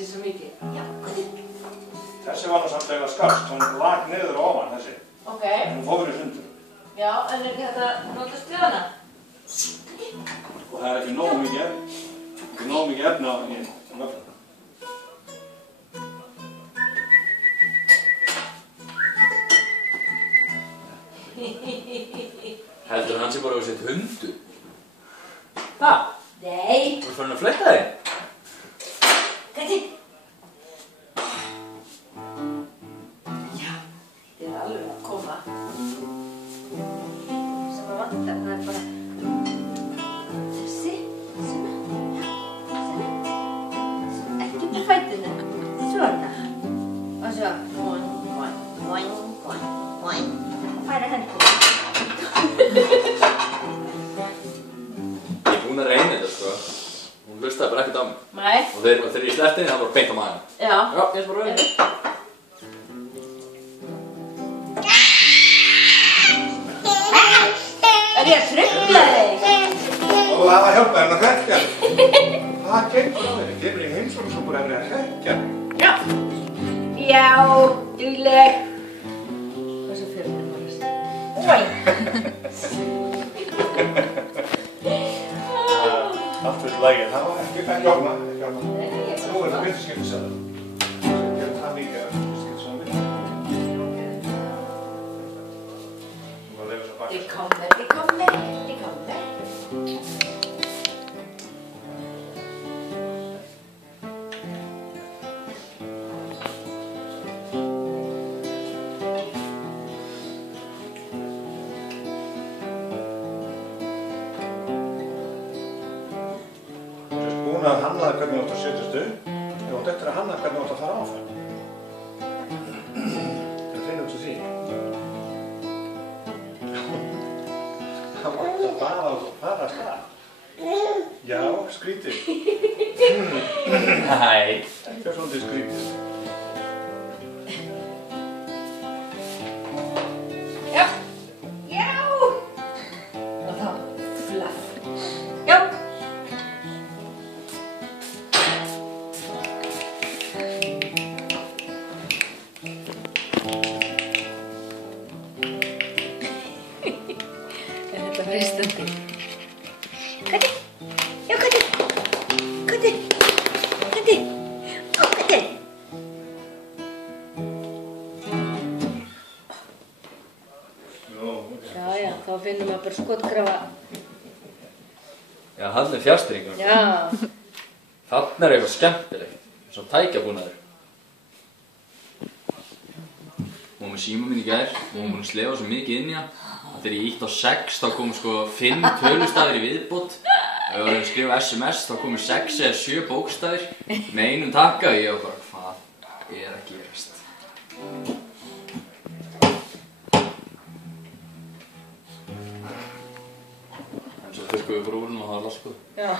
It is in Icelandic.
sig svo mikið. Já, hvað er? Þessi var nú samt eiginlega skarst, hún lag niður og ofan þessi. Ok. En hún fór í sundur. Já, en er ekki þetta notast við hana? Og það er ekki nógu mikið efni á henni í vöfluna. Heldur hann sé bara á sitt hundu? Ha? Nei. Þú ert farin að fletta þig? Gæti. Já, þetta er alveg að koma. Sem að vantar, það er bara þessi, svona, já, svona, ekki upp á fætuna, svona, og svo, boing, boing, boing, boing, boing, og færa hendina. Ég er búinn að reyna þetta, sko. Hún hlustaði bara ekkert á mig. Nei. Og þegar ég sleppti henni, það var beint á maðurinn. Já. Já, ég ætla bara að reyna. Er ég að trufla þig? Og það var hjálpað henni að hrekkja. Það gengur á henni. Þið er í heimsókn svo bara að vera að hrekkja. Já. Já, dugleg. Hvað svo fyrir þér maður? Ói. Allt fyrir lagið. Það var ekki ofna. Nú er það vinduskiptisæður. Gerum það mikið að vinduskiptisæður. Þú var að leifa svo bak. Det kommer, det kommer, det kommer. Búin að hanna það hvernig þú átt að setjast upp. Þú átt eftir að hanna hvernig þú átt að fara áfram. Það finnur út af því. Það mátt að fara af stað. Já, skrítið. Nei. Þetta er svolítið skrítið. Já. Já. Og þá, fluff. Já. Er þetta freistandi? Kati? Já, Kati. Kati. Kati. Ó, Kati. Já, já, þá finnum við bara skotgrafa. Já, hann er fjárstýringur. Já. Þarna er eitthvað skemmtilegt. Svo tækjabúnaður. Hún var með síma minn í gær og hún var búin að slefa svo mikið inn í hann. Þegar ég ítt á 6 þá kom sko 5 tölustafir í viðbót. Ef ég var að skrifa SMS þá komu 6 eða 7 bókstafir með einum takka og ég var bara, hvað er að gerast? En svo þurrkum við bara úr henni og það var laskuð. Já.